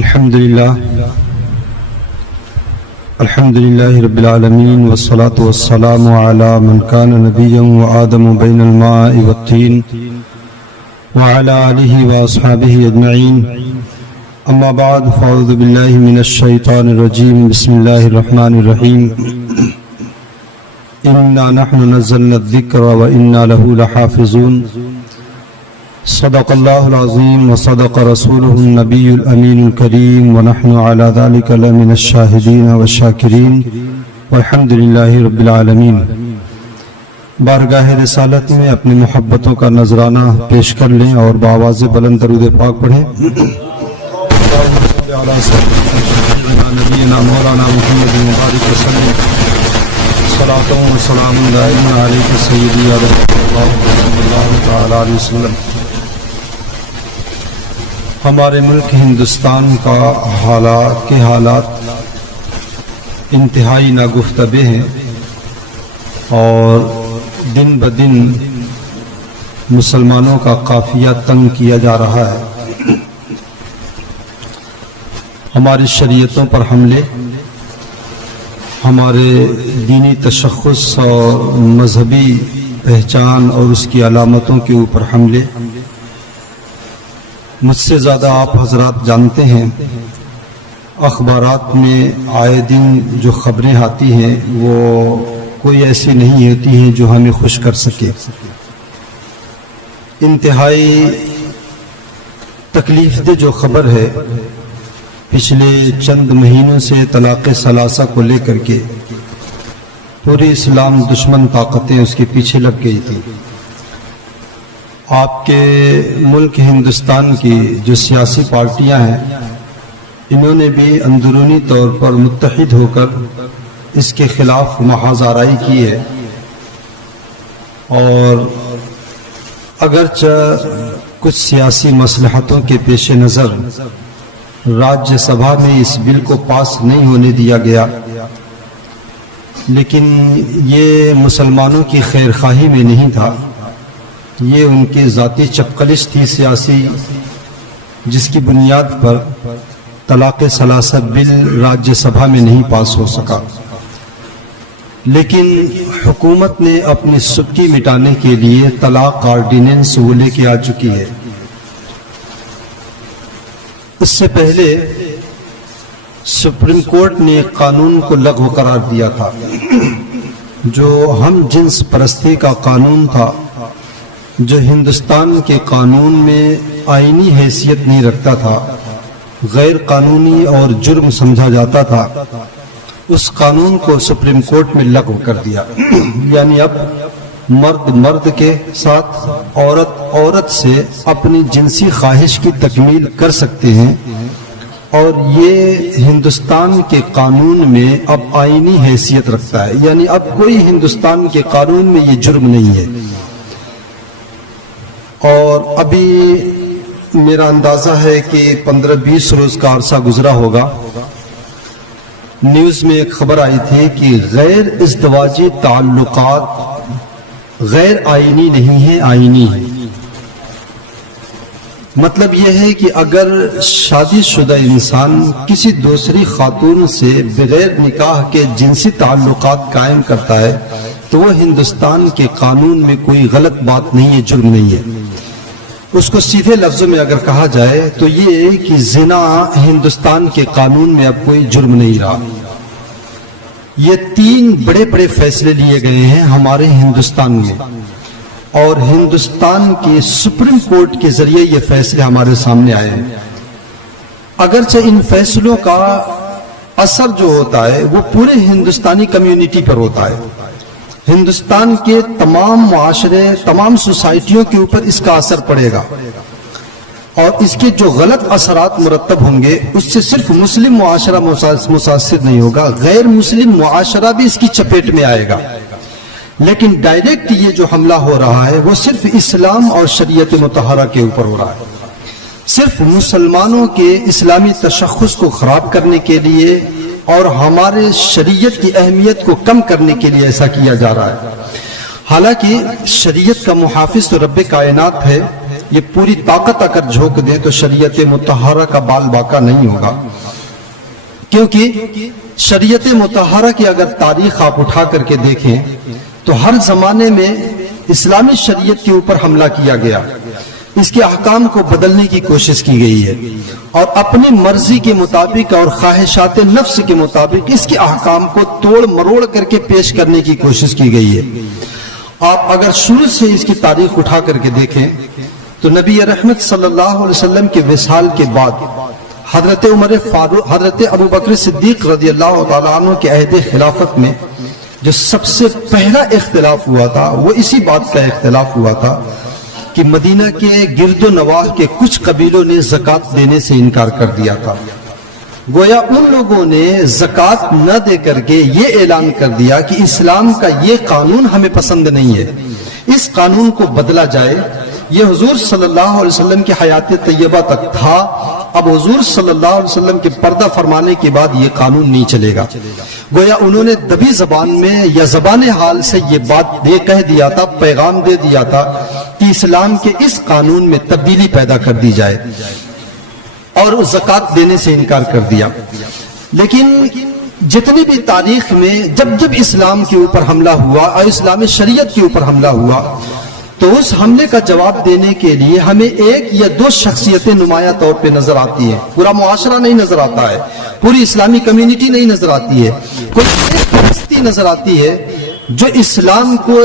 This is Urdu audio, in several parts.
الحمد لله رب العالمين والصلاة والسلام على من كان نبيا وآدم بين الماء والطين وعلى آله وأصحابه أجمعين. أما بعد فأعوذ بالله من الشيطان الرجيم. بسم الله الرحمن الرحيم. إنا نحن نزلنا الذكر وإنا له لحافظون. صدق الله العظيم وصدق رسوله النبي الأمين الكريم ونحن على ذلك لمن الشاهدين والشاكرين والحمد لله رب العالمين. بارگاہ رسالت میں اپنی محبتوں کا نذرانہ پیش کر لیں اور بآواز بلند درود پاک پڑھیں. نبینا مولانا محمد مبارک وسلم صلاۃ و سلام دائم علیک سیدی یا رسول اللہ صلی اللہ تعالی علیہ وسلم. ہمارے ملک ہندوستان کا حالات انتہائی ناگفتبے ہیں اور دن بدن مسلمانوں کا قافیہ تنگ کیا جا رہا ہے. ہماری شریعتوں پر حملے، ہمارے دینی تشخص اور مذہبی پہچان اور اس کی علامتوں کے اوپر حملے. مجھ سے زیادہ آپ حضرات جانتے ہیں، اخبارات میں آئے دن جو خبریں آتی ہیں وہ کوئی ایسی نہیں ہوتی ہیں جو ہمیں خوش کر سکے. انتہائی تکلیف دہ جو خبر ہے، پچھلے چند مہینوں سے طلاق ثلاثہ کو لے کر کے پوری اسلام دشمن طاقتیں اس کے پیچھے لگ گئی تھی. آپ کے ملک ہندوستان کی جو سیاسی پارٹیاں ہیں، انہوں نے بھی اندرونی طور پر متحد ہو کر اس کے خلاف محاذ آرائی کی ہے. اور اگرچہ کچھ سیاسی مصلحتوں کے پیش نظر راجیہ سبھا میں اس بل کو پاس نہیں ہونے دیا گیا، لیکن یہ مسلمانوں کی خیر خواہی میں نہیں تھا. یہ ان کی ذاتی چپقلش تھی سیاسی، جس کی بنیاد پر طلاق ثلاثہ بل راجیہ سبھا میں نہیں پاس ہو سکا. لیکن حکومت نے اپنی سبکی مٹانے کے لیے طلاق آرڈیننس وہ لے کے آ چکی ہے. اس سے پہلے سپریم کورٹ نے ایک قانون کو لغو قرار دیا تھا جو ہم جنس پرستی کا قانون تھا، جو ہندوستان کے قانون میں آئینی حیثیت نہیں رکھتا تھا، غیر قانونی اور جرم سمجھا جاتا تھا. اس قانون کو سپریم کورٹ میں لغو کر دیا. یعنی اب مرد مرد کے ساتھ، عورت سے اپنی جنسی خواہش کی تکمیل کر سکتے ہیں، اور یہ ہندوستان کے قانون میں اب آئینی حیثیت رکھتا ہے. یعنی اب کوئی ہندوستان کے قانون میں یہ جرم نہیں ہے. اور ابھی میرا اندازہ ہے کہ 15-20 روز کا عرصہ گزرا ہوگا، نیوز میں ایک خبر آئی تھی کہ غیر ازدواجی تعلقات غیر آئینی نہیں ہیں، آئینی ہیں. مطلب یہ ہے کہ اگر شادی شدہ انسان کسی دوسری خاتون سے بغیر نکاح کے جنسی تعلقات قائم کرتا ہے تو وہ ہندوستان کے قانون میں کوئی غلط بات نہیں ہے، جرم نہیں ہے. اس کو سیدھے لفظوں میں اگر کہا جائے تو یہ کہ زنا ہندوستان کے قانون میں اب کوئی جرم نہیں رہا. یہ 3 بڑے بڑے فیصلے لیے گئے ہیں ہمارے ہندوستان میں، اور ہندوستان کی سپریم کورٹ کے ذریعے یہ فیصلے ہمارے سامنے آئے ہیں. اگرچہ ان فیصلوں کا اثر جو ہوتا ہے وہ پورے ہندوستانی کمیونٹی پر ہوتا ہے، ہندوستان کے تمام معاشرے، تمام سوسائٹیوں کے اوپر اس کا اثر پڑے گا، اور اس کے جو غلط اثرات مرتب ہوں گے اس سے صرف مسلم معاشرہ متاثر نہیں ہوگا، غیر مسلم معاشرہ بھی اس کی چپیٹ میں آئے گا. لیکن ڈائریکٹ یہ جو حملہ ہو رہا ہے وہ صرف اسلام اور شریعت مطہرہ کے اوپر ہو رہا ہے. صرف مسلمانوں کے اسلامی تشخص کو خراب کرنے کے لیے اور ہمارے شریعت کی اہمیت کو کم کرنے کے لیے ایسا کیا جا رہا ہے. حالانکہ شریعت کا محافظ تو رب کائنات ہے، یہ پوری طاقت اگر جھونک دیں تو شریعت مطہرہ کا بال باقا نہیں ہوگا، کیونکہ شریعت مطہرہ کی اگر تاریخ آپ اٹھا کر کے دیکھیں تو ہر زمانے میں اسلامی شریعت کے اوپر حملہ کیا گیا، اس کے احکام کو بدلنے کی کوشش کی گئی ہے اور اپنی مرضی کے مطابق اور خواہشات نفس کے مطابق اس کے احکام کو توڑ مروڑ کر کے پیش کرنے کی کوشش کی گئی ہے۔ آپ اگر شروع سے اس کی تاریخ اٹھا کر کے دیکھیں تو نبی رحمت صلی اللہ علیہ وسلم کے وصال کے بعد حضرت عمر فاروق، حضرت ابو بکر صدیق رضی اللہ تعالیٰ عنہ کے عہد خلافت میں جو سب سے پہلا اختلاف ہوا تھا وہ اسی بات کا اختلاف ہوا تھا کہ مدینہ کے گرد و نواح کے کچھ قبیلوں نے زکوٰۃ دینے سے انکار کر دیا تھا۔ گویا ان لوگوں نے زکوٰۃ نہ دے کر کے یہ اعلان کر دیا کہ اسلام کا یہ قانون ہمیں پسند نہیں ہے، اس قانون کو بدلا جائے۔ یہ حضور صلی اللہ علیہ وسلم کی حیات طیبہ تک تھا، اب حضور صلی اللہ علیہ وسلم کے پردہ فرمانے کے بعد یہ قانون نہیں چلے گا۔ گویا انہوں نے دبی زبان میں یا زبان حال سے یہ بات کہہ دیا تھا، پیغام دے دیا تھا کہ اسلام کے اس قانون میں تبدیلی پیدا کر دی جائے، اور زکوٰۃ دینے سے انکار کر دیا۔ لیکن جتنی بھی تاریخ میں جب اسلام کے اوپر حملہ ہوا اور اسلامی شریعت کے اوپر حملہ ہوا تو اس حملے کا جواب دینے کے لیے ہمیں ایک یا دو شخصیتیں نمایاں طور پہ نظر آتی ہیں، پورا معاشرہ نہیں نظر آتا ہے، پوری اسلامی کمیونٹی نہیں نظر آتی ہے، کوئی ایک ہستی نظر آتی ہے جو اسلام کو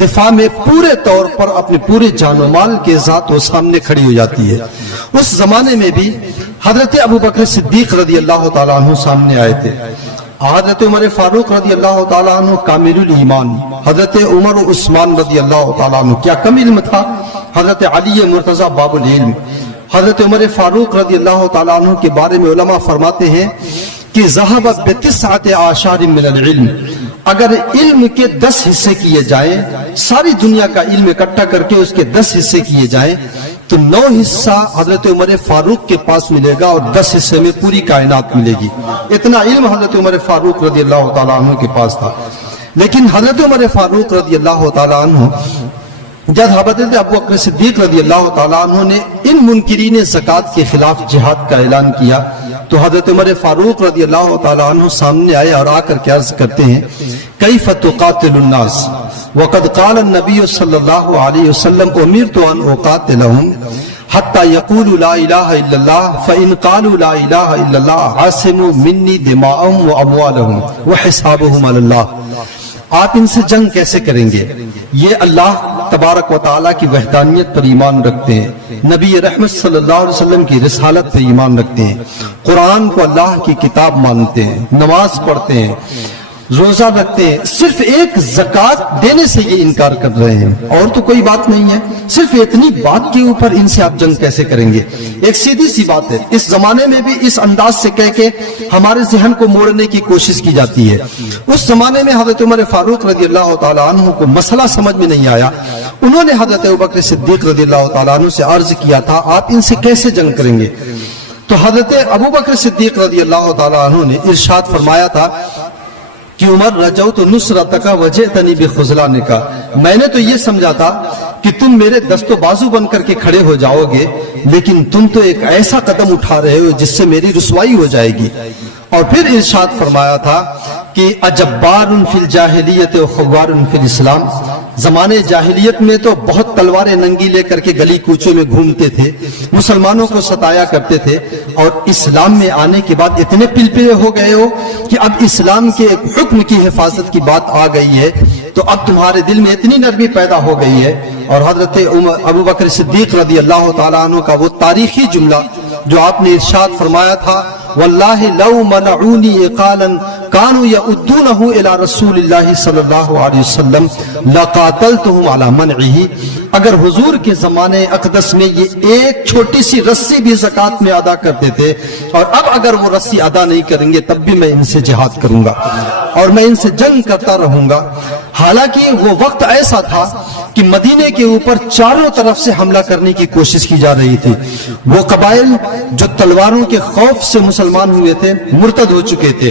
دفاع میں پورے طور پر اپنے پورے جان و مال کے ذات و سامنے کھڑی ہو جاتی ہے۔ اس زمانے میں بھی حضرت ابو بکر صدیق رضی اللہ تعالیٰ عنہ سامنے آئے تھے، حضرت عمر فاروق رضی اللہ تعالیٰ عنہ کامل الایمان، حضرت عمر و عثمان رضی اللہ تعالیٰ عنہ کیا کم علم تھا، حضرت علی مرتضی باب العلم۔ حضرت عمر فاروق رضی اللہ تعالیٰ عنہ کے بارے میں علماء فرماتے ہیں کہ ذہب بتسعۃ اعشار من العلم، اگر علم کے 10 حصے کیے جائیں، ساری دنیا کا علم اکٹھا کر کے اس کے 10 حصے کیے جائیں تو 9 حصہ حضرت عمر فاروق کے پاس ملے گا اور 10 حصے میں پوری کائنات ملے گی۔ اتنا علم حضرت عمر فاروق رضی اللہ تعالیٰ عنہ کے پاس تھا۔ لیکن حضرت عمر فاروق رضی اللہ تعالیٰ عنہ جب حضرت ابو بکر صدیق رضی اللہ تعالیٰ عنہ نے ان منکرین زکوٰۃ کے خلاف جہاد کا اعلان کیا تو حضرت عمر فاروق رضی اللہ تعالیٰ عنہ سامنے آئے اور آ کر کے عرض کرتے ہیں کیف تقاتل الناس وقد قال النبی صلی اللہ علیہ وسلم امرت ان اقاتلهم حتى يقولوا لا الہ الا اللہ فإن قالوا لا الہ الا اللہ عاصموا منی دماءهم واموالهم وحسابهم علی اللہ۔ آپ ان سے جنگ کیسے کریں گے؟ یہ اللہ تبارک و تعالیٰ کی وحدانیت پر ایمان رکھتے ہیں، نبی رحمت صلی اللہ علیہ وسلم کی رسالت پر ایمان رکھتے ہیں، قرآن کو اللہ کی کتاب مانتے ہیں، نماز پڑھتے ہیں، روزہ رکھتے ہیں، صرف ایک زکوٰۃ دینے سے یہ انکار کر رہے ہیں اور تو کوئی بات نہیں ہے، صرف اتنی بات کے اوپر ان سے آپ جنگ کیسے کریں گے؟ ایک سیدھی سی بات ہے، اس زمانے میں بھی اس انداز سے کہہ کے ہمارے ذہن کو موڑنے کی کوشش کی جاتی ہے۔ اس زمانے میں حضرت عمر فاروق رضی اللہ تعالیٰ عنہ کو مسئلہ سمجھ میں نہیں آیا، انہوں نے حضرت ابوبکر صدیق رضی اللہ تعالیٰ عنہ سے عرض کیا تھا آپ ان سے کیسے جنگ کریں گے؟ تو حضرت ابوبکر صدیق رضی اللہ تعالیٰ عنہ نے ارشاد فرمایا تھا کہ عمر رجوت نصرتک وجئتنی بخذلانک، میں نے تو یہ سمجھا تھا کہ تم میرے دست و بازو بن کر کے کھڑے ہو جاؤ گے، لیکن تم تو ایک ایسا قدم اٹھا رہے ہو جس سے میری رسوائی ہو جائے گی۔ اور پھر ارشاد فرمایا تھا کہ اجبار فی الجاہلیت و خوار فی الاسلام، زمانے جاہلیت میں تو بہت تلواریں ننگی لے کر کے گلی کوچوں میں گھومتے تھے، مسلمانوں کو ستایا کرتے تھے، اور اسلام میں آنے کے بعد اتنے پلپلے ہو گئے ہو کہ اب اسلام کے حکم کی حفاظت کی بات آ گئی ہے تو اب تمہارے دل میں اتنی نرمی پیدا ہو گئی ہے۔ اور حضرت ابو بکر صدیق رضی اللہ تعالیٰ عنہ کا وہ تاریخی جملہ جو آپ نے ارشاد فرمایا تھا واللہ لو منعونی اقالا کانوا یؤدونہ الی رسول اللہ صلی اللہ علیہ وسلم لقاتلتہم علی منعہ، اگر حضور کے زمانے اقدس میں یہ ایک چھوٹی سی رسی بھی زکوٰۃ میں ادا کرتے تھے اور اب اگر وہ رسی ادا نہیں کریں گے تب بھی میں ان سے جہاد کروں گا اور میں ان سے جنگ کرتا رہوں گا۔ حالانکہ وہ وقت ایسا تھا کہ مدینے کے اوپر چاروں طرف سے حملہ کرنے کی کوشش کی جا رہی تھی، وہ قبائل جو تلواروں کے خوف سے مسلمان ہوئے تھے مرتد ہو چکے تھے،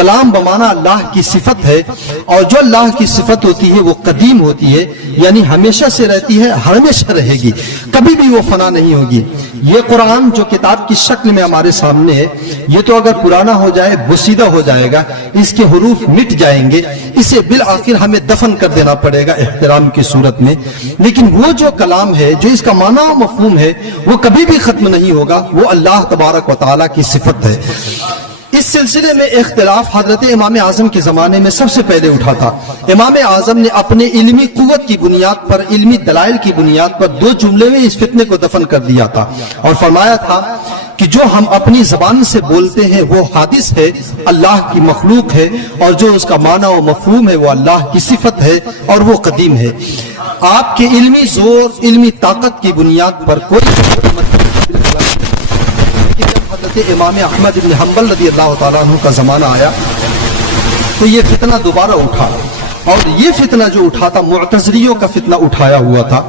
کلام بمانا اللہ کی صفت ہے، اور جو اللہ کی صفت ہوتی ہے وہ قدیم ہوتی ہے، یعنی ہمیشہ سے رہتی ہے، ہمیشہ رہے گی، کبھی بھی وہ فنا نہیں ہوگی۔ یہ قرآن جو کتاب کی شکل میں ہمارے سامنے ہے، یہ تو اگر پرانا ہو جائے بوسیدہ ہو جائے گا، اس کے حروف مٹ جائیں گے، اسے بالآخر ہمیں دفن کر دینا پڑے گا احترام کی صورت میں، لیکن وہ جو کلام ہے، جو اس کا معنی و مفہوم ہے، وہ کبھی بھی ختم نہیں ہوگا، وہ اللہ تبارک و تعالیٰ کی صفت ہے۔ اس سلسلے میں اختلاف حضرت امام اعظم کے زمانے میں سب سے پہلے اٹھا تھا۔ امام اعظم نے اپنے علمی قوت کی بنیاد پر، علمی دلائل کی بنیاد پر 2 جملے میں اس فتنے کو دفن کر دیا تھا، اور فرمایا تھا کہ جو ہم اپنی زبان سے بولتے ہیں وہ حادث ہے، اللہ کی مخلوق ہے، اور جو اس کا معنی و مفہوم ہے وہ اللہ کی صفت ہے اور وہ قدیم ہے۔ آپ کے علمی زور، علمی طاقت کی بنیاد پر کوئی حضرت امام احمد بن حنبل رضی اللہ تعالیٰ عنہ کا زمانہ آیا تو یہ فتنہ دوبارہ اٹھا، اور یہ فتنہ جو اٹھا تھا معتزلیوں کا فتنہ اٹھایا ہوا تھا۔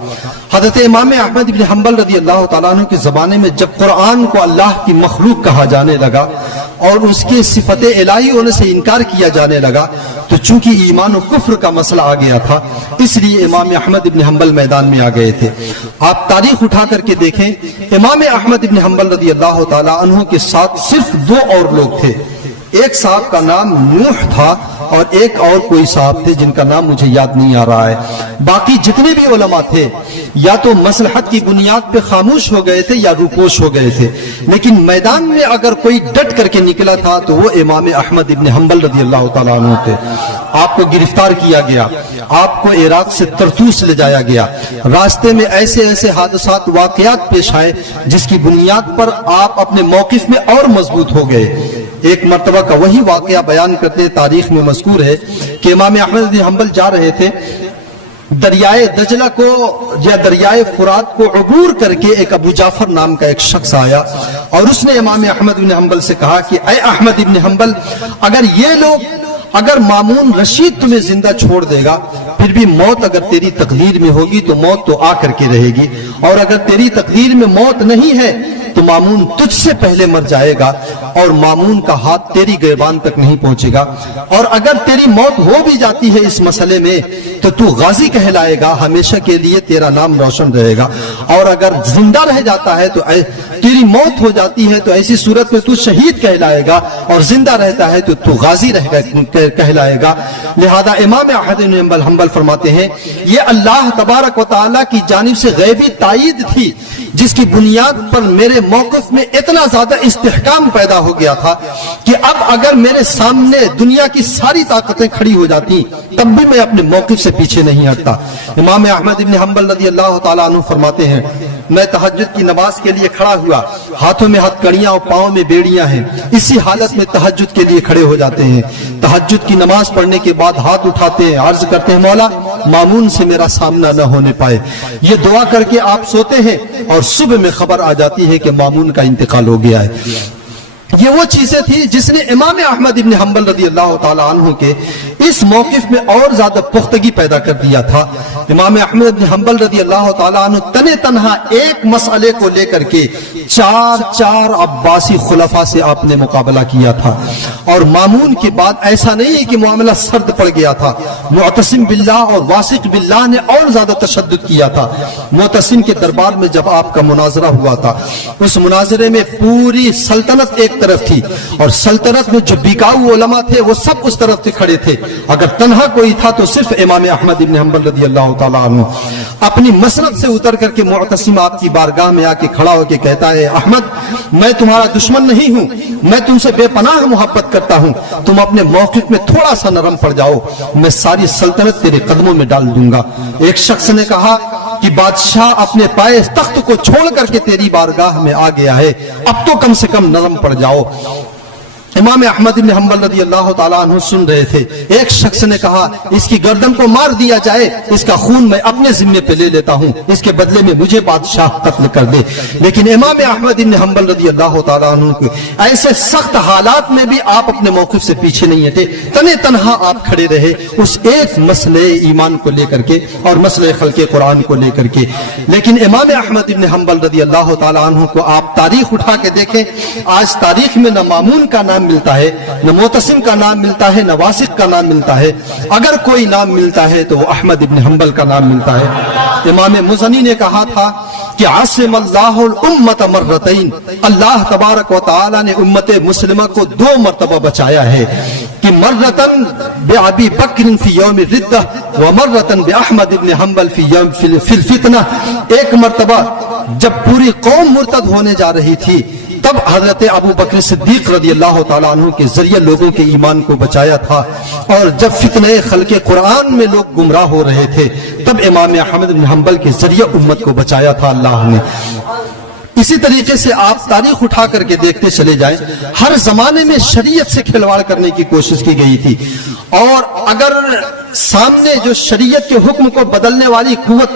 حضرت امام احمد بن حنبل رضی اللہ تعالیٰ عنہ کے زمانے میں جب قرآن کو اللہ کی مخلوق کہا جانے لگا اور اس کے صفت الہی ہونے سے انکار کیا جانے لگا، تو چونکہ ایمان و کفر کا مسئلہ آ گیا تھا، اس لیے امام احمد بن حنبل میدان میں آ گئے تھے۔ آپ تاریخ اٹھا کر کے دیکھیں، امام احمد بن حنبل رضی اللہ تعالیٰ عنہ کے ساتھ صرف 2 اور لوگ تھے۔ ایک صاحب کا نام نوح تھا اور ایک اور کوئی صاحب تھے جن کا نام مجھے یاد نہیں آ رہا ہے۔ باقی جتنے بھی علماء تھے یا تو مصلحت کی بنیاد پہ خاموش ہو گئے تھے یا روپوش ہو گئے تھے، لیکن میدان میں اگر کوئی ڈٹ کر کے نکلا تھا تو وہ امام احمد ابن حنبل رضی اللہ تعالیٰ عنہ تھے۔ آپ کو گرفتار کیا گیا، آپ کو عراق سے طرطوس لے جایا گیا، راستے میں ایسے ایسے حادثات واقعات پیش آئے جس کی بنیاد پر آپ اپنے موقف میں اور مضبوط ہو گئے۔ ایک مرتبہ کا وہی واقعہ بیان کرتے تاریخ میں مذکور ہے کہ امام احمد بن حنبل جا رہے تھے، دریائے دجلہ کو یا دریائے فرات کو عبور کر کے ایک ابو جعفر نام کا ایک شخص آیا، اور اس نے امام احمد بن حنبل سے کہا کہ اے احمد بن حنبل، اگر مامون رشید تمہیں زندہ چھوڑ دے گا، پھر بھی موت اگر تیری تقدیر میں ہوگی تو موت تو آ کر کے رہے گی، اور اگر تیری تقدیر میں موت نہیں ہے تو مامون تجھ سے پہلے مر جائے گا، اور مامون کا ہاتھ تیری گریبان تک نہیں پہنچے گا، اور اگر تیری موت ہو بھی جاتی ہے اس مسئلے میں تو غازی کہلائے گا، ہمیشہ کے لیے تیرا نام روشن رہے گا، اور اگر زندہ رہ جاتا ہے تو تیری موت ہو جاتی ہے تو ایسی صورت میں تو شہید کہلائے گا، اور زندہ رہتا ہے تو غازی کہلائے گا۔ لہذا امام احمد بن حنبل فرماتے ہیں یہ اللہ تبارک و تعالیٰ کی جانب سے غیبی تائید تھی جس کی بنیاد پر میرے موقف میں اتنا زیادہ استحکام پیدا ہو گیا تھا کہ اب اگر میرے سامنے دنیا کی ساری طاقتیں کھڑی ہو جاتی تب بھی میں اپنے موقف سے پیچھے نہیں ہٹتا۔ امام احمد بن حنبل رضی اللہ تعالیٰ عنہ فرماتے ہیں میں تہجد کی نماز کے لیے کھڑا ہوا، ہاتھوں میں ہتھ کڑیاں اور پاؤں میں بیڑیاں ہیں، اسی حالت میں تہجد کے لیے کھڑے ہو جاتے ہیں۔ تہجد کی نماز پڑھنے کے بعد ہاتھ اٹھاتے ہیں، عرض کرتے ہیں مولا مامون سے میرا سامنا نہ ہونے پائے، یہ دعا کر کے آپ سوتے ہیں اور صبح میں خبر آ جاتی ہے کہ مامون کا انتقال ہو گیا ہے۔ یہ وہ چیزیں تھی جس نے امام احمد بن حنبل رضی اللہ تعالیٰ عنہ کے اس موقف میں اور زیادہ پختگی پیدا کر دیا تھا۔ امام احمد بن حنبل رضی اللہ تعالیٰ عنہ تنہا ایک مسئلے کو لے کر کے چار عباسی خلفاء سے آپ نے مقابلہ کیا تھا، اور مامون کے بعد ایسا نہیں ہے کہ معاملہ سرد پڑ گیا تھا، معتصم باللہ اور واثق باللہ نے اور زیادہ تشدد کیا تھا۔ معتصم کے دربار میں جب آپ کا مناظرہ ہوا تھا، اس مناظرے میں پوری سلطنت ایک طرف تھی، اور سلطنت میں جو بکاؤ علماء تھے وہ سب اس طرف سے کھڑے تھے، اگر تنہا کوئی تھا تو صرف امام احمد بن حنبل رضی اللہ تعالیٰ عنہ۔ اپنی مسند سے اتر کر کے معتصم آپ کی بارگاہ میں آ کے کھڑا ہو کے کہتا ہے احمد میں تمہارا دشمن نہیں ہوں، میں تم سے بے پناہ محبت کرتا ہوں، تم اپنے موقف میں تھوڑا سا نرم پڑ جاؤ، میں ساری سلطنت تیرے قدموں میں ڈال دوں گا۔ ایک شخص نے کہا کہ بادشاہ اپنے پائے تخت کو چھوڑ کر کے تیری بارگاہ میں آ گیا ہے، اب تو کم سے کم نرم پڑ جاؤ۔ امام احمد بن حنبل رضی اللہ تعالیٰ عنہ سن رہے تھے۔ ایک شخص نے کہا اس کی گردن کو مار دیا جائے، اس کا خون میں اپنے ذمے پہ لے لیتا ہوں، اس کے بدلے میں مجھے بادشاہ قتل کر دے۔ لیکن امام احمد بن حنبل رضی اللہ تعالیٰ عنہ کے ایسے سخت حالات میں بھی آپ اپنے موقف سے پیچھے نہیں ہٹے، تنہا آپ کھڑے رہے اس ایک مسئلے ایمان کو لے کر کے اور مسئلے خلق قرآن کو لے کر کے۔ لیکن امام احمد بن حنبل رضی اللہ تعالیٰ عنہ کو آپ تاریخ اٹھا کے دیکھیں، آج تاریخ میں نہ مامون کا نام ملتا ہے، نہ معتصم کا نام ملتا ہے، نہ واسق کا نام ملتا ہے. اگر کوئی نام ملتا ہے تو وہ احمد ابن حنبل کا نام ملتا ہے. امام مزنی نے کہا تھا کہ عاصم اللہ الامت مرتین، اللہ تبارک و تعالی نے امت مسلمہ کو 2 مرتبہ بچایا ہے، کہ مرتن بأبی بکر فی یوم الردہ ومرتن بأحمد ابن حنبل فی الفتنہ. ایک مرتبہ جب پوری قوم مرتد ہونے جا رہی تھی تب حضرت ابو بکر صدیق رضی اللہ تعالیٰ عنہ کے ذریعے لوگوں کے ایمان کو بچایا تھا، اور جب فتنہ خلق قرآن میں لوگ گمراہ ہو رہے تھے تب امام احمد بن حنبل کے ذریعے امت کو بچایا تھا اللہ نے. اسی طریقے سے آپ تاریخ اٹھا کر کے دیکھتے چلے جائیں، ہر زمانے میں شریعت سے کھلواڑ کرنے کی کوشش کی گئی تھی، اور اگر سامنے جو شریعت کے حکم کو بدلنے والی قوت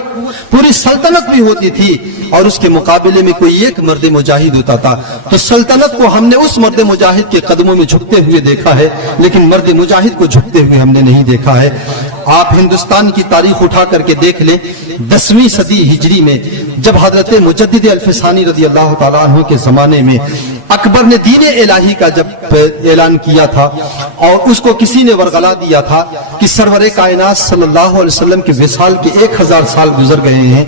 پوری سلطنت بھی ہوتی تھی اور اس کے مقابلے میں کوئی ایک مرد مجاہد ہوتا تھا تو سلطنت کو ہم نے اس مرد مجاہد کے قدموں میں جھکتے ہوئے دیکھا ہے، لیکن مرد مجاہد کو جھکتے ہوئے ہم نے نہیں دیکھا ہے. آپ ہندوستان کی تاریخ اٹھا کر کے دیکھ لیں، 10ویں صدی ہجری میں جب حضرت مجدد الفسانی رضی اللہ تعالیٰ عنہ کے زمانے میں اکبر نے دین الہی کا جب اعلان کیا تھا اور اس کو کسی نے ورغلا دیا تھا کہ سرور کائنات صلی اللہ علیہ وسلم کے وصال کے 1000 سال گزر گئے ہیں،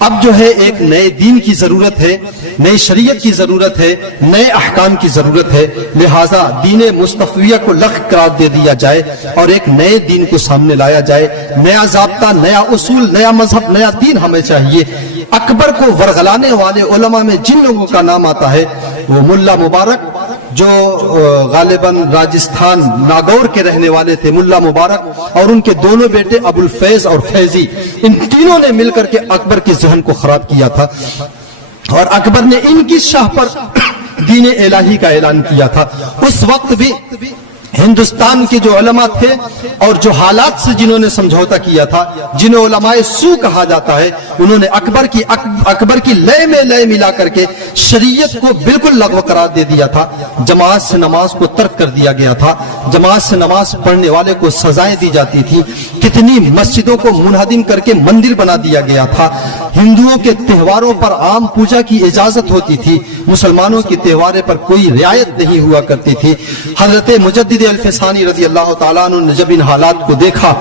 اب جو ہے ایک نئے دین کی ضرورت ہے، نئی شریعت کی ضرورت ہے، نئے احکام کی ضرورت ہے، لہٰذا دین مصطفیہ کو لغو قرار دے دیا جائے اور ایک نئے دین کو سامنے لایا جائے، نیا ضابطہ، نیا اصول، نیا مذہب، نیا دین ہمیں چاہیے. اکبر کو ورغلانے والے علماء میں جن لوگوں کا نام آتا ہے وہ ملا مبارک جو غالباً راجستھان ناگور کے رہنے والے تھے، ملا مبارک اور ان کے دونوں بیٹے ابو الفیض اور فیضی، ان تینوں نے مل کر کے اکبر کے ذہن کو خراب کیا تھا اور اکبر نے ان کی شاہ پر دین الہی کا اعلان کیا تھا. اس وقت بھی ہندوستان کے جو علماء تھے اور جو حالات سے جنہوں نے سمجھوتا کیا تھا، جنہیں علماء سو کہا جاتا ہے، انہوں نے اکبر کی لئے میں لئے ملا کر کے شریعت کو بالکل لغو قرار دے دیا تھا. جماعت سے نماز کو ترک کر دیا گیا تھا، جماعت سے نماز پڑھنے والے کو سزائیں دی جاتی تھی، کتنی مسجدوں کو منہدم کر کے مندر بنا دیا گیا تھا، ہندوؤں کے تہواروں پر عام پوجا کی اجازت ہوتی تھی، مسلمانوں کی تہواریں پر کوئی رعایت نہیں ہوا کرتی تھی. حضرت مجدد الفسانی رضی اللہ تعالیٰ عنہ نے جب ان حالات کو دیکھا،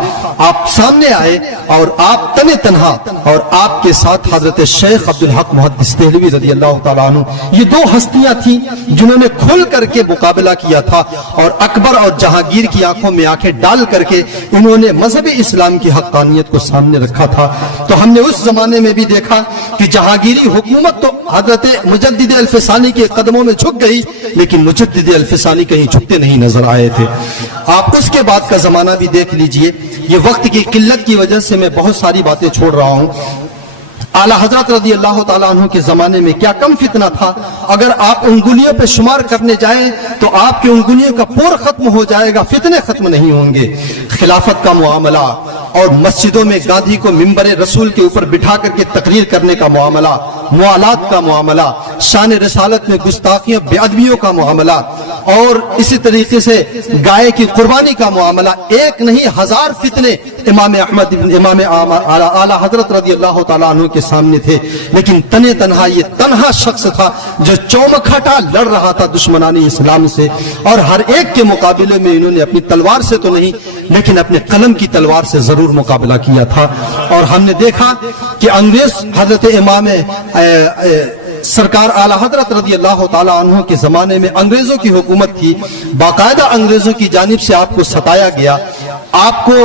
آپ سامنے آئے اور آپ تنے تنہا اور آپ کے ساتھ حضرت شیخ عبدالحق محدث دہلوی رضی اللہ تعالیٰ عنہ، یہ 2 ہستیاں تھیں جنہوں نے کھل کر کے مقابلہ کیا تھا اور اکبر اور جہانگیر کی آنکھوں میں آنکھیں ڈال کر کے انہوں نے مذہب اسلام کی حقانیت کو سامنے رکھا تھا. تو ہم نے اس زمانے میں بھی دیکھا کہ جہانگیری حکومت تو حضرت مجدد الفسانی کے قدموں میں جھک گئی، لیکن مجدد الفسانی کہیں جھکتے نہیں نظر آئے تھے. آپ اس کے بعد کا زمانہ بھی دیکھ لیجئے. یہ وقت کی قلت کی وجہ سے میں بہت ساری باتیں چھوڑ رہا ہوں. اعلیٰ حضرت رضی اللہ تعالیٰ عنہ کے زمانے میں کیا کم فتنہ تھا، اگر آپ انگلیوں پہ شمار کرنے جائیں تو آپ کی انگلیوں کا پور ختم ہو جائے گا، فتنے ختم نہیں ہوں گے. خلافت کا معاملہ اور مسجدوں میں گاندھی کو ممبر رسول کے اوپر بٹھا کر کے تقریر کرنے کا معاملہ، موالات کا معاملہ، شان رسالت میں گستاخیوں بے ادبیوں کا معاملہ اور اسی طریقے سے گائے کی قربانی کا معاملہ، ایک نہیں 1000 فتنے امام اعلیٰ حضرت رضی اللہ تعالیٰ عنہ کے سامنے تھے. لیکن تنے تنہا یہ تنہا شخص تھا جو چومکھٹا لڑ رہا تھا دشمنان اسلام سے، اور ہر ایک کے مقابلے میں انہوں نے اپنی تلوار سے تو نہیں لیکن اپنے قلم کی تلوار سے ضرور مقابلہ کیا تھا. اور ہم نے دیکھا کہ انگریز حضرت امام سرکار اعلیٰ حضرت رضی اللہ تعالیٰ عنہ کے زمانے میں انگریزوں کی حکومت تھی، باقاعدہ انگریزوں کی جانب سے آپ کو ستایا گیا، آپ کو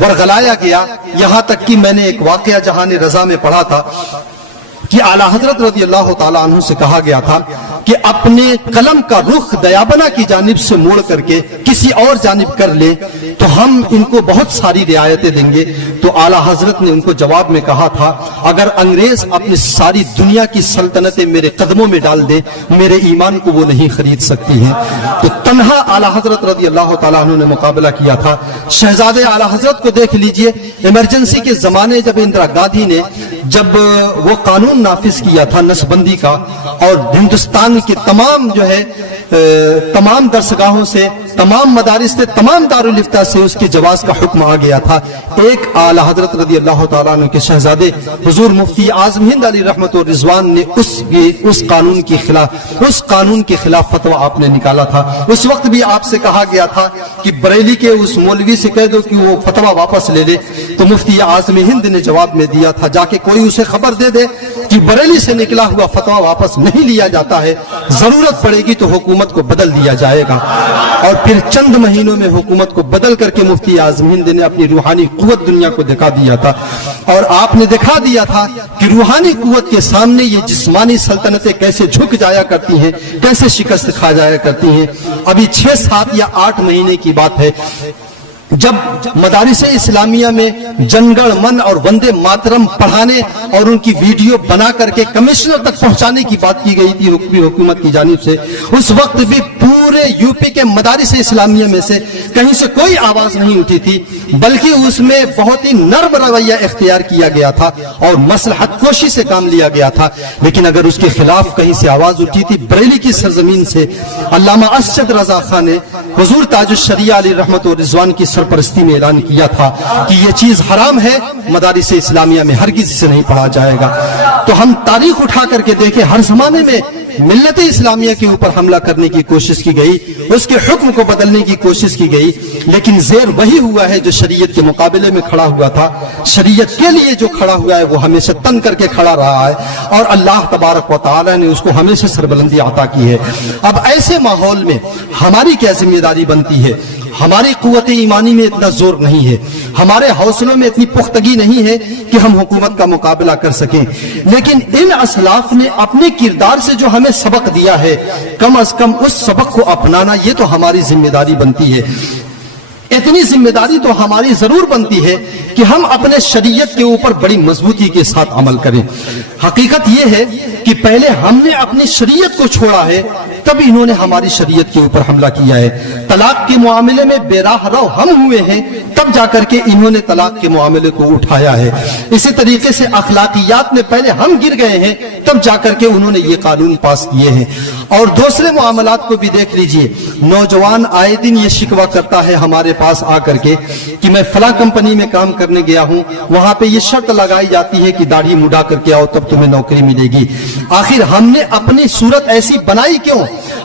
ورغلایا گیا. یہاں تک کہ میں نے ایک واقعہ جہان رضا میں پڑھا تھا کہ اعلیٰ حضرت رضی اللہ تعالیٰ عنہ سے کہا گیا تھا کہ اپنے قلم کا رخ دیابنا کی جانب سے موڑ کر کے کسی اور جانب کر لے تو ہم ان کو بہت ساری رعایتیں دیں گے. تو اعلیٰ حضرت نے ان کو جواب میں کہا تھا، اگر انگریز اپنی ساری دنیا کی سلطنتیں میرے قدموں میں ڈال دیں میرے ایمان کو وہ نہیں خرید سکتی ہیں. تو تنہا اعلیٰ حضرت رضی اللہ تعالیٰ عنہ نے مقابلہ کیا تھا. شہزادے اعلیٰ حضرت کو دیکھ لیجئے، ایمرجنسی کے زمانے جب اندرا گاندھی نے جب وہ قانون نافذ کیا تھا نسبندی کا اور ہندوستان ہندوستان کے تمام جو ہے تمام درسگاہوں سے، تمام مدارس سے، تمام دارالفتہ سے اس کے جواز کا حکم آ گیا تھا۔ ایک اعلی حضرت رضی اللہ تعالیٰ عنہ کے شہزادے حضور مفتی اعظم ہند علی رحمت و رضوان نے اس قانون کے خلاف فتویٰ آپ نے نکالا تھا۔ اس وقت بھی آپ سے کہا گیا تھا کہ بریلی کے اس مولوی سے کہہ دو کہ وہ فتویٰ واپس لے لے، تو مفتی اعظم ہند نے جواب میں دیا تھا جا کے کوئی اسے خبر دے دے کہ بریلی سے نکلا ہوا فتویٰ واپس نہیں لیا جاتا ہے، ضرورت پڑے گی تو حکومت کو بدل دیا جائے گا۔ اور پھر چند مہینوں میں حکومت کو بدل کر کے مفتی اعظم ہند نے اپنی روحانی قوت دنیا کو دکھا دیا تھا، اور آپ نے دکھا دیا تھا کہ روحانی قوت کے سامنے یہ جسمانی سلطنتیں کیسے جھک جایا کرتی ہیں، کیسے شکست کھا جایا کرتی ہیں۔ ابھی 6، 7 یا 8 مہینے کی بات ہے جب مدارس اسلامیہ میں جن گن من اور وندے ماترم پڑھانے اور ان کی ویڈیو بنا کر کے کمشنر تک پہنچانے کی بات کی گئی تھی حکومت کی جانب سے، اس وقت بھی پورے یو پی کے مدارس اسلامیہ میں سے کہیں سے کوئی آواز نہیں اٹھی تھی، بلکہ اس میں بہت ہی نرم رویہ اختیار کیا گیا تھا اور مصلحت کوشی سے کام لیا گیا تھا۔ لیکن اگر اس کے خلاف کہیں سے آواز اٹھی تھی، بریلی کی سرزمین سے علامہ اسجد رضا خان نے حضور تاج الشریعہ علی رحمت و رضوان کی سرپرستی میں اعلان کیا تھا کہ یہ چیز حرام ہے، مدارس اسلامیہ میں ہرگز اسے نہیں پڑھا جائے گا۔ تو ہم تاریخ اٹھا کر کے دیکھیں، ہر زمانے میں ملت اسلامیہ کے اوپر حملہ کرنے کی کوشش کی گئی، اس کے حکم کو بدلنے کی کوشش کی گئی، لیکن زیر وہی ہوا ہے جو شریعت کے مقابلے میں کھڑا ہوا تھا۔ شریعت کے لیے جو کھڑا ہوا ہے وہ ہمیشہ تن کر کے کھڑا رہا ہے، اور اللہ تبارک و تعالی نے اس کو ہمیشہ سربلندی عطا کی ہے۔ اب ایسے ماحول میں ہماری کیا ذمہ داری بنتی ہے؟ ہماری قوت ایمانی میں اتنا زور نہیں ہے، ہمارے حوصلوں میں اتنی پختگی نہیں ہے کہ ہم حکومت کا مقابلہ کر سکیں، لیکن ان اسلاف نے اپنے کردار سے جو ہمیں سبق دیا ہے، کم از کم اس سبق کو اپنانا یہ تو ہماری ذمہ داری بنتی ہے۔ اتنی ذمہ داری تو ہماری ضرور بنتی ہے کہ ہم اپنے شریعت کے اوپر بڑی مضبوطی کے ساتھ عمل کریں۔ حقیقت یہ ہے کہ پہلے ہم نے اپنی شریعت کو چھوڑا ہے، تب انہوں نے ہماری شریعت کے اوپر حملہ کیا ہے۔ طلاق کے معاملے میں بے راہ رو ہم ہوئے ہیں، تب جا کر کے انہوں نے طلاق کے معاملے کو اٹھایا ہے۔ اسی طریقے سے اخلاقیات میں پہلے ہم گر گئے ہیں، تب جا کر کے انہوں نے یہ قانون پاس کیے ہیں۔ اور دوسرے معاملات کو بھی دیکھ لیجئے، نوجوان آئے دن یہ شکوہ کرتا ہے ہمارے پاس آ کر کے کہ میں فلاں کمپنی میں کام کرنے گیا ہوں، وہاں پہ یہ شرط لگائی جاتی ہے کہ داڑھی مڈا کر کے آؤ تب تمہیں نوکری ملے گی۔ آخر ہم نے اپنی صورت ایسی بنائی کیوں؟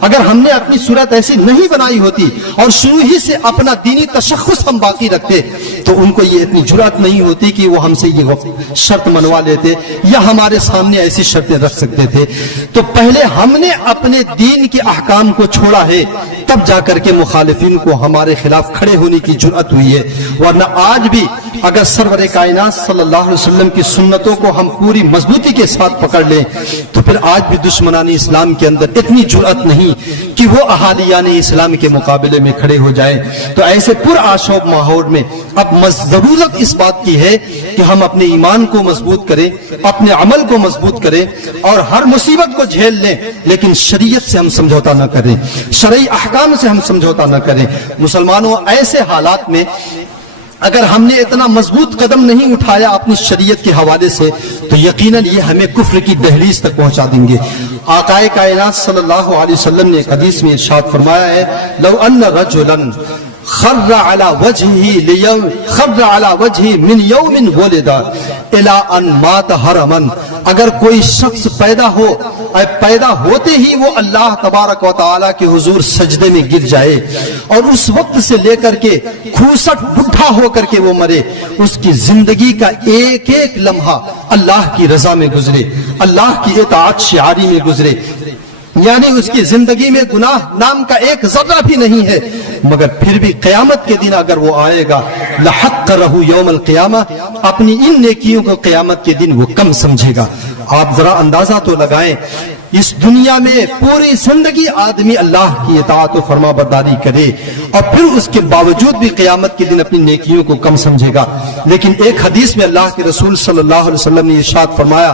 اگر ہم نے اپنی صورت ایسی نہیں بنائی ہوتی اور شروع ہی سے اپنا دینی تشخص ہم باقی رکھتے تو ان کو یہ اتنی جرأت نہیں ہوتی کہ وہ ہم سے یہ شرط منوا لیتے یا ہمارے سامنے ایسی شرطیں رکھ سکتے تھے۔ تو پہلے ہم نے اپنے دین کے احکام کو چھوڑا ہے، تب جا کر کے مخالفین کو ہمارے خلاف کھڑے ہونے کی جرأت ہوئی ہے۔ ورنہ آج بھی اگر سرور کائنات صلی اللہ علیہ وسلم کی سنتوں کو ہم پوری مضبوطی کے ساتھ پکڑ لیں تو پھر آج بھی دشمنان اسلام کے اندر اتنی جرأت نہیں کہ وہ اہالیان اسلام کے مقابلے میں کھڑے ہو جائیں۔ تو ایسے پرآشوب ماحول میں اب ضرورت اس بات کی ہے کہ ہم اپنے ایمان کو مضبوط کریں، اپنے عمل کو مضبوط کریں اور ہر مصیبت کو جھیل لیں، لیکن شریعت سے ہم سمجھوتا نہ کریں، شرعی احکام سے ہم سمجھوتا نہ کریں۔ مسلمانوں، ایسے حالات میں اگر ہم نے اتنا مضبوط قدم نہیں اٹھایا اپنی شریعت کے حوالے سے تو یقیناً یہ ہمیں کفر کی دہلیز تک پہنچا دیں گے۔ آقا کائنات صلی اللہ علیہ وسلم نے ایک حدیث میں ارشاد فرمایا ہے، لو ان رجلا خر على وجهه من يوم ولد الى ان مات حرما، اگر کوئی شخص پیدا ہوتے ہی وہ اللہ تبارک و تعالی کے حضور سجدے میں گر جائے اور اس وقت سے لے کر کے کھوسٹ بڈھا ہو کر کے وہ مرے، اس کی زندگی کا ایک ایک لمحہ اللہ کی رضا میں گزرے، اللہ کی اطاعت شعاری میں گزرے، یعنی اس کی زندگی میں گناہ نام کا ایک ذرہ بھی نہیں ہے، مگر پھر بھی قیامت کے دن اگر وہ آئے گا لحقرہ یوم القیامہ، اپنی ان نیکیوں کو قیامت کے دن وہ کم سمجھے گا۔ آپ ذرا اندازہ تو لگائیں، اس دنیا میں پوری زندگی آدمی اللہ کی اطاعت و فرما برداری کرے اور پھر اس کے باوجود بھی قیامت کے دن اپنی نیکیوں کو کم سمجھے گا۔ لیکن ایک حدیث میں اللہ کے رسول صلی اللہ علیہ وسلم نے ارشاد فرمایا،